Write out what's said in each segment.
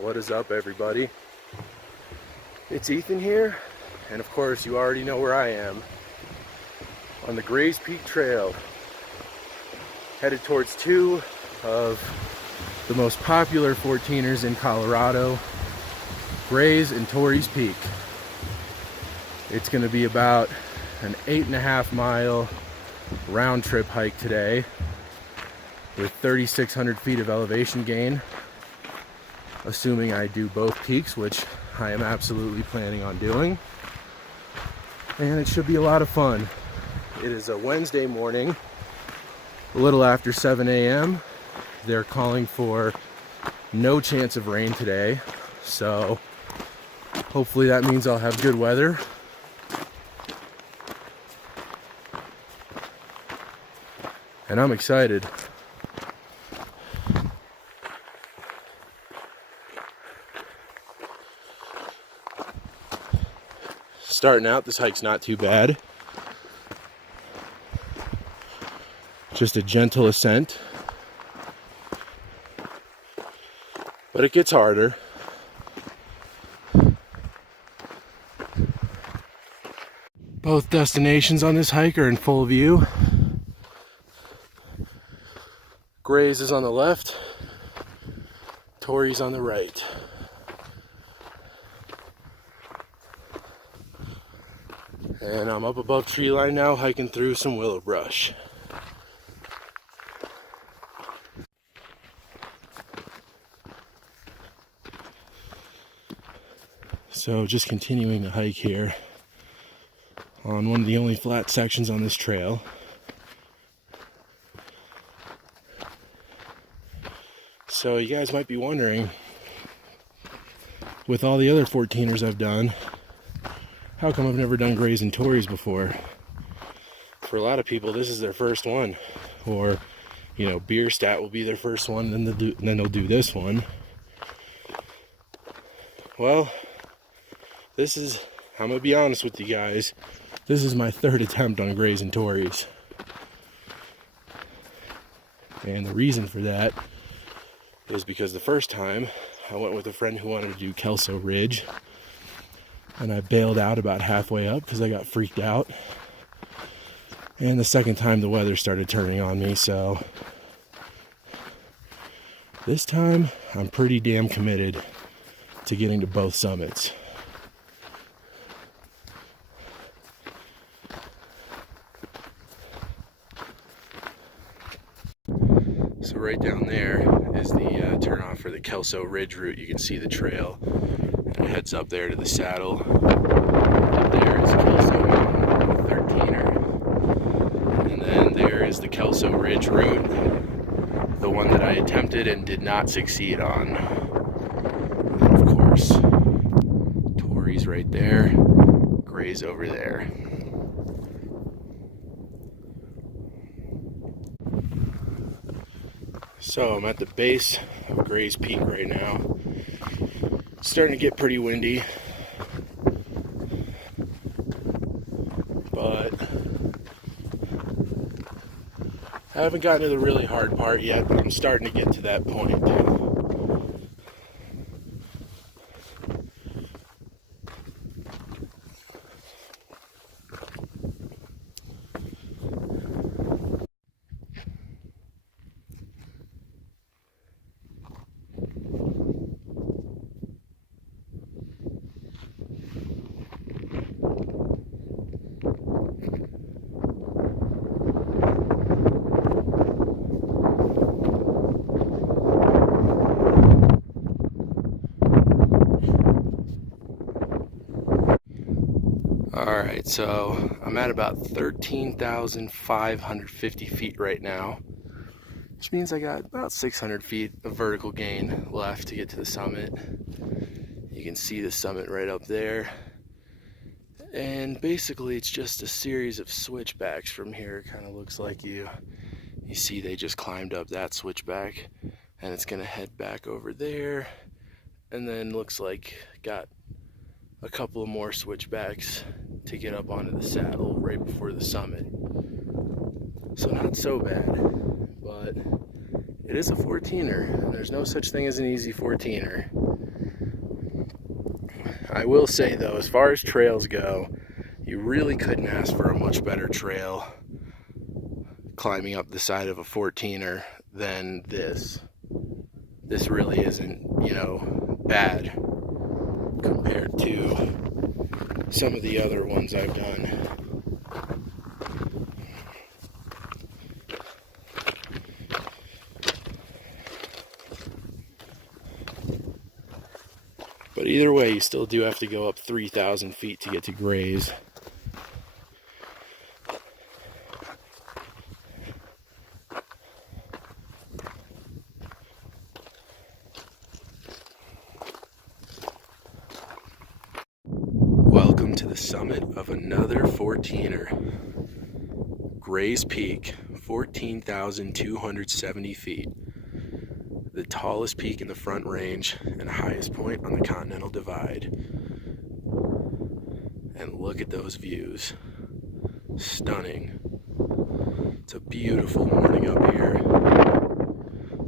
What is up, everybody? It's Ethan here, and of course you already know where I am, on the Grays Peak Trail, headed towards two of the most popular 14ers in Colorado, Grays and Torreys Peak. It's going to be about an 8.5 mile round trip hike today with 3,600 feet of elevation gain, assuming I do both peaks, which I am absolutely planning on doing. And it should be a lot of fun. It is a Wednesday morning, a little after 7 a.m. They're calling for no chance of rain today, so hopefully that means I'll have good weather. And I'm excited. Starting out, this hike's not too bad. Just a gentle ascent. But it gets harder. Both destinations on this hike are in full view. Grays is on the left, Torreys on the right. And I'm up above tree line now, hiking through some willow brush. So just continuing the hike here on one of the only flat sections on this trail. So you guys might be wondering, with all the other 14ers I've done, how come I've never done Grays and Torreys before? For a lot of people, this is their first one. Or, you know, Bierstadt will be their first one, then they'll do this one. Well, I'm going to be honest with you guys, this is my third attempt on Grays and Torreys. And the reason for that is because the first time I went with a friend who wanted to do Kelso Ridge, and I bailed out about halfway up because I got freaked out. And the second time the weather started turning on me, so this time I'm pretty damn committed to getting to both summits. So right down there is the turnoff for the Kelso Ridge route. You can see the trail. And it heads up there to the saddle. Up there is Kelso 13er. And then there is the Kelso Ridge route, the one that I attempted and did not succeed on. And of course, Torreys right there, Grays over there. So I'm at the base of Grays Peak right now. It's starting to get pretty windy, but I haven't gotten to the really hard part yet, but I'm starting to get to that point. Alright, so I'm at about 13,550 feet right now, which means I got about 600 feet of vertical gain left to get to the summit. You can see the summit right up there. And basically it's just a series of switchbacks from here. It kind of looks like you see they just climbed up that switchback, and it's going to head back over there, and then looks like got a couple of more switchbacks to get up onto the saddle right before the summit. So not so bad, but it is a 14er, and there's no such thing as an easy 14er. I will say though, as far as trails go, you really couldn't ask for a much better trail climbing up the side of a 14er than this. This really isn't, you know, bad compared to some of the other ones I've done. But either way, you still do have to go up 3,000 feet to get to Grays. Welcome to the summit of another 14er. Grays Peak, 14,270 feet. The tallest peak in the Front Range and highest point on the Continental Divide. And look at those views. Stunning. It's a beautiful morning up here.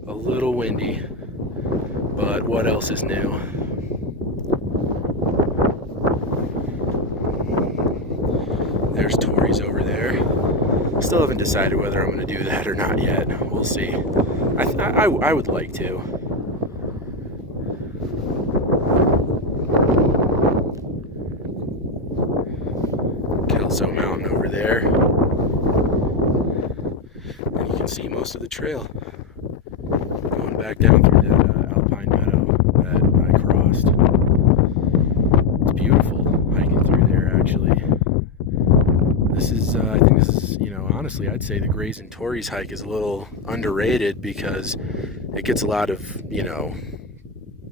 A little windy, but what else is new? There's Torreys over there. Still haven't decided whether I'm going to do that or not yet. We'll see. I would like to. Kelso Mountain over there. And you can see most of the trail. Going back down through that alpine meadow that I crossed. It's beautiful hiking through there, actually. This is, I think this is, you know, honestly, I'd say the Grays and Torreys hike is a little underrated because it gets a lot of, you know,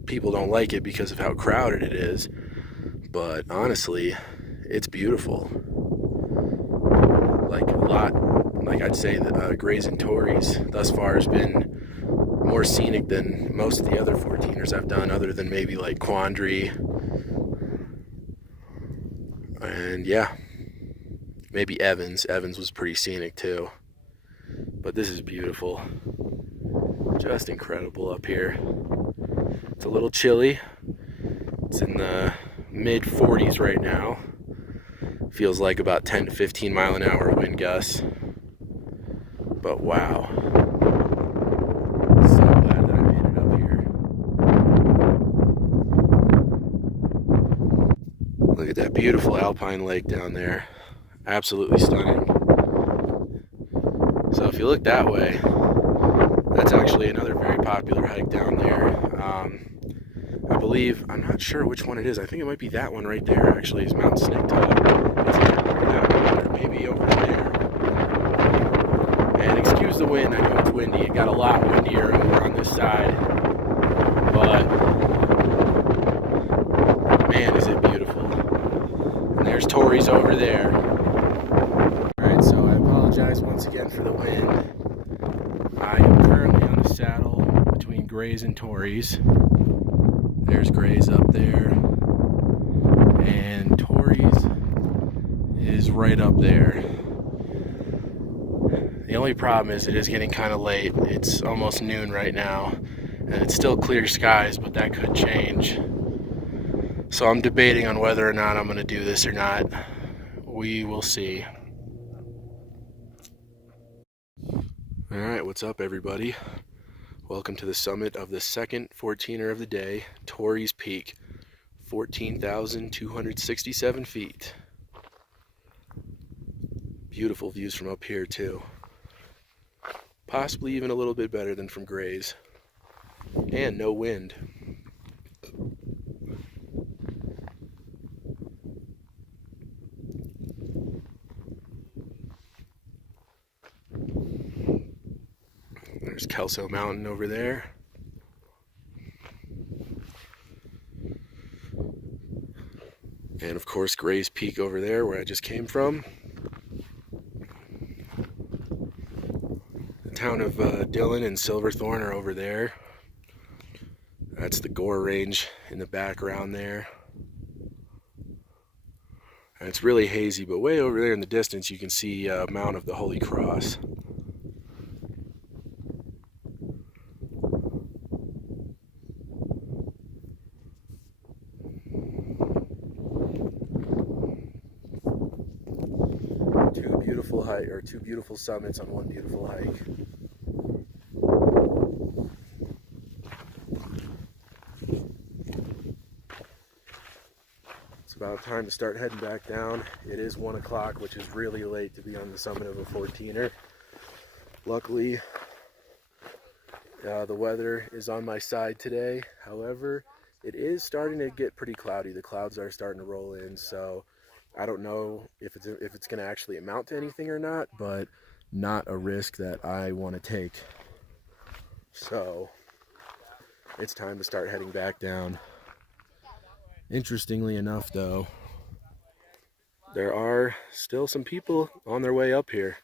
people don't like it because of how crowded it is. But honestly, it's beautiful. Like a lot, like I'd say the Grays and Torreys thus far has been more scenic than most of the other 14ers I've done, other than maybe like Quandary. And yeah. Maybe Evans. Evans was pretty scenic too. But this is beautiful. Just incredible up here. It's a little chilly. It's in the mid 40s right now. Feels like about 10 to 15 mile an hour wind gusts. But wow. So glad that I made it up here. Look at that beautiful alpine lake down there. Absolutely stunning. So if you look that way, that's actually another very popular hike down there. I believe, I'm not sure which one it is. I think it might be that one right there, actually, is Mount Snake Top. It's either that one or maybe over there. And excuse the wind, I know it's windy. It got a lot windier over on this side. But, man, is it beautiful. And there's Torreys over there. Alright, so I apologize once again for the wind. I am currently on the saddle between Grays and Torreys. There's Grays up there. And Torreys is right up there. The only problem is it is getting kind of late. It's almost noon right now. And it's still clear skies, but that could change. So I'm debating on whether or not I'm going to do this or not. We will see. Alright, what's up everybody? Welcome to the summit of the second 14er of the day, Torreys Peak, 14,267 feet. Beautiful views from up here too. Possibly even a little bit better than from Grays. And no wind. There's Kelso Mountain over there. And of course Grays Peak over there where I just came from. The town of Dillon and Silverthorne are over there. That's the Gore Range in the background there. And it's really hazy, but way over there in the distance you can see Mount of the Holy Cross. beautiful hike, or two beautiful summits on one beautiful hike. It's about time to start heading back down. It is 1 o'clock, which is really late to be on the summit of a 14er. Luckily, the weather is on my side today. However, it is starting to get pretty cloudy. The clouds are starting to roll in, so I don't know if it's going to actually amount to anything or not, but not a risk that I want to take. So it's time to start heading back down. Interestingly enough, though, there are still some people on their way up here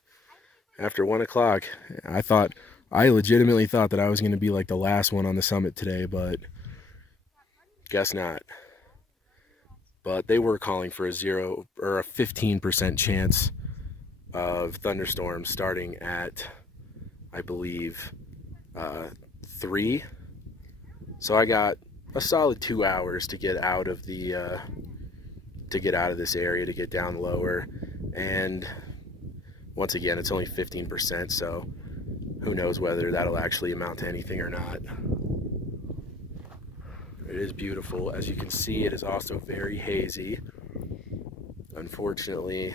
after 1 o'clock. I legitimately thought that I was going to be like the last one on the summit today, but guess not. But they were calling for a 15% chance of thunderstorms starting at, I believe, 3. So I got a solid 2 hours to get out of this area, to get down lower. And once again, it's only 15%, so who knows whether that'll actually amount to anything or not. It is beautiful. As you can see, it is also very hazy. Unfortunately,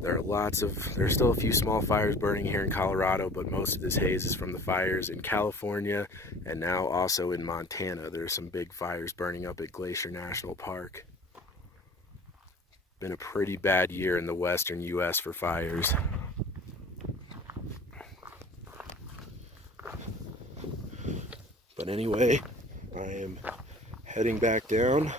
there's still a few small fires burning here in Colorado, but most of this haze is from the fires in California and now also in Montana. There's some big fires burning up at Glacier National Park. Been a pretty bad year in the western U.S. for fires. But anyway, I am heading back down.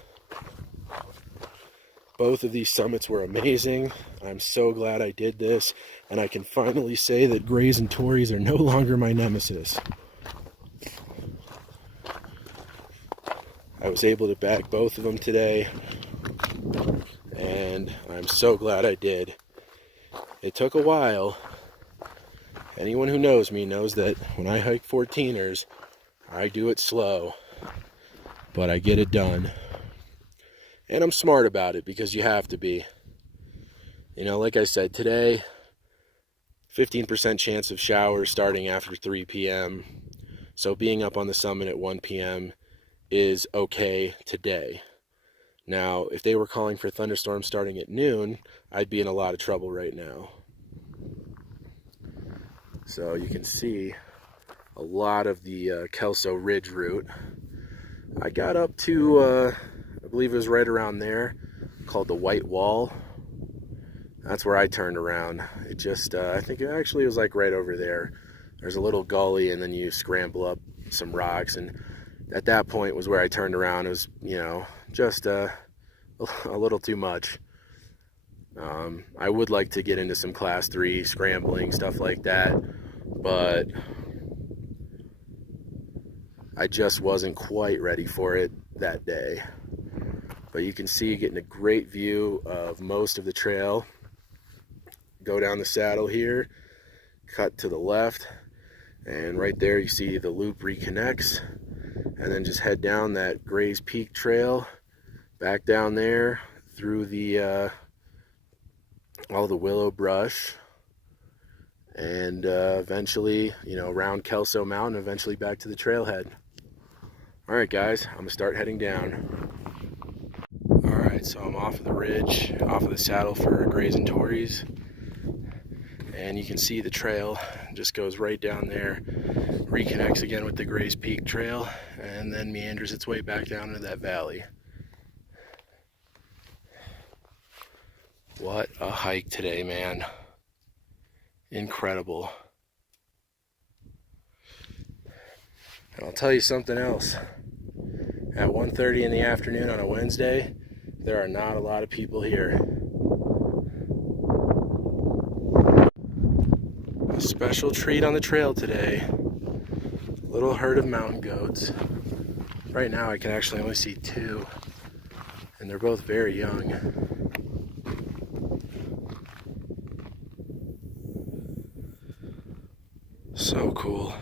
Both of these summits were amazing. I'm so glad I did this, and I can finally say that Grays and Torreys are no longer my nemesis. I was able to bag both of them today, and I'm so glad I did. It took a while. Anyone who knows me knows that when I hike 14ers, I do it slow, but I get it done. And I'm smart about it, because you have to be. You know, like I said, today, 15% chance of showers starting after 3 p.m. So being up on the summit at 1 p.m. is okay today. Now, if they were calling for thunderstorms starting at noon, I'd be in a lot of trouble right now. So you can see a lot of the Kelso Ridge route. I got up to, I believe it was right around there, called the White Wall. That's where I turned around. It just, I think it actually was like right over there. There's a little gully, and then you scramble up some rocks, and at that point was where I turned around. It was, you know, just a little too much. I would like to get into some class 3 scrambling, stuff like that, but I just wasn't quite ready for it that day. But you can see, getting a great view of most of the trail. Go down the saddle here, cut to the left, and right there you see the loop reconnects, and then just head down that Grays Peak trail, back down there through the all the willow brush, and eventually, you know, around Kelso Mountain, eventually back to the trailhead. All right, guys, I'm gonna start heading down. All right, so I'm off of the ridge, off of the saddle for Grays and Torreys, and you can see the trail just goes right down there, reconnects again with the Grays Peak trail, and then meanders its way back down into that valley. What a hike today, man. Incredible. And I'll tell you something else. At 1:30 in the afternoon on a Wednesday, there are not a lot of people here. A special treat on the trail today. A little herd of mountain goats. Right now I can actually only see 2, and they're both very young. So cool.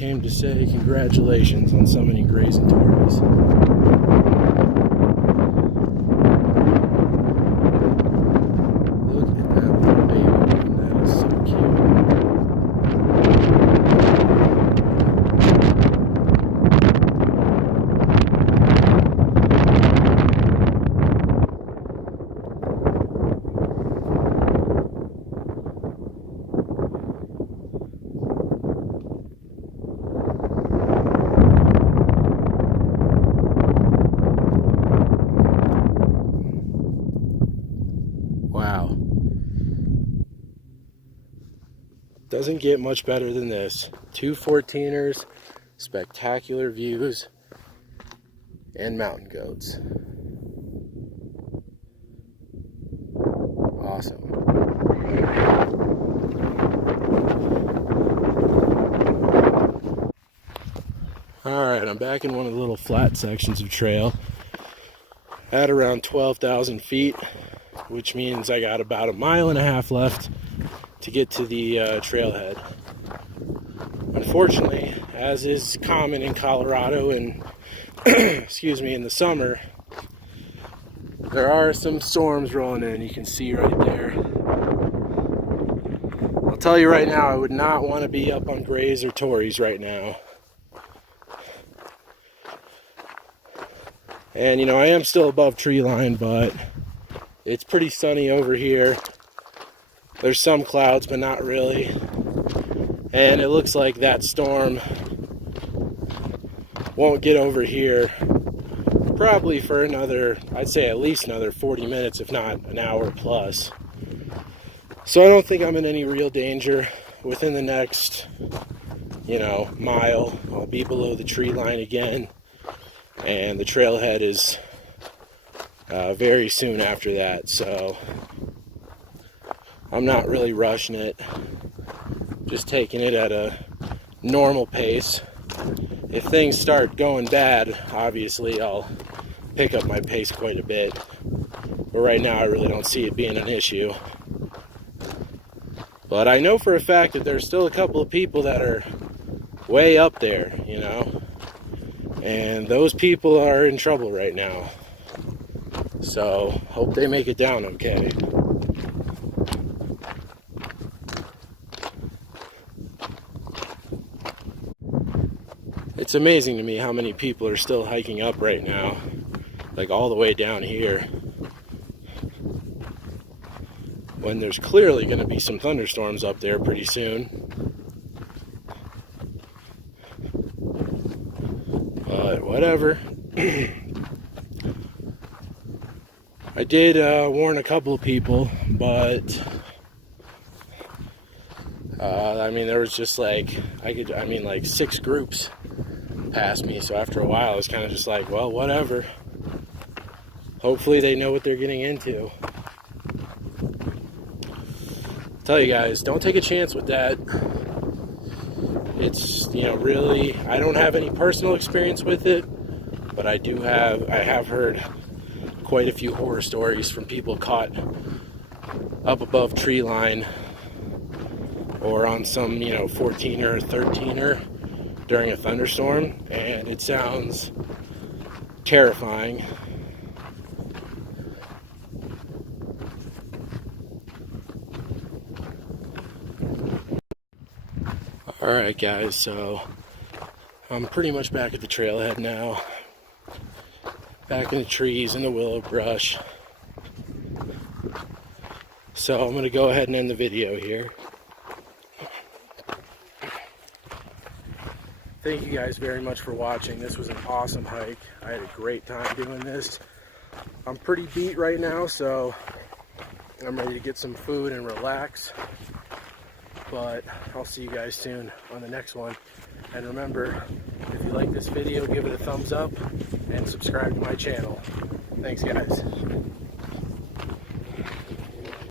came to say congratulations on summoning Grays and Torreys. Look at that little baby. That is so cute. Wow. Doesn't get much better than this. 2 14ers, spectacular views, and mountain goats. Awesome. Alright, I'm back in one of the little flat sections of trail at around 12,000 feet, which means I got about 1.5 miles left to get to the trailhead. Unfortunately, as is common in Colorado and excuse me, in the summer, there are some storms rolling in. You can see right there. I'll tell you right now, I would not want to be up on Grays or Torreys right now. And you know, I am still above tree line, but it's pretty sunny over here. There's some clouds, but not really. And it looks like that storm won't get over here probably for another, I'd say at least another 40 minutes, if not an hour plus. So I don't think I'm in any real danger. Within the next, you know, mile, I'll be below the tree line again. And the trailhead is very soon after that, so I'm not really rushing it, just taking it at a normal pace. If things start going bad, obviously I'll pick up my pace quite a bit, but right now I really don't see it being an issue. But I know for a fact that there's still a couple of people that are way up there, you know, and those people are in trouble right now. So, hope they make it down okay. It's amazing to me how many people are still hiking up right now, like all the way down here, when there's clearly going to be some thunderstorms up there pretty soon. But whatever. I did warn a couple of people, but I mean, there was just like, like 6 groups past me, so after a while I was kind of just like, well, whatever. Hopefully they know what they're getting into. I'll tell you guys, don't take a chance with that. It's, you know, really, I don't have any personal experience with it, but I have heard quite a few horror stories from people caught up above tree line or on some, you know, 14er or 13er during a thunderstorm, and it sounds terrifying. Alright guys, so I'm pretty much back at the trailhead now. Back in the trees and the willow brush. So I'm going to go ahead and end the video here. Thank you guys very much for watching. This was an awesome hike. I had a great time doing this. I'm pretty beat right now, so I'm ready to get some food and relax. But I'll see you guys soon on the next one. And remember, if you like this video, give it a thumbs up and subscribe to my channel. Thanks guys.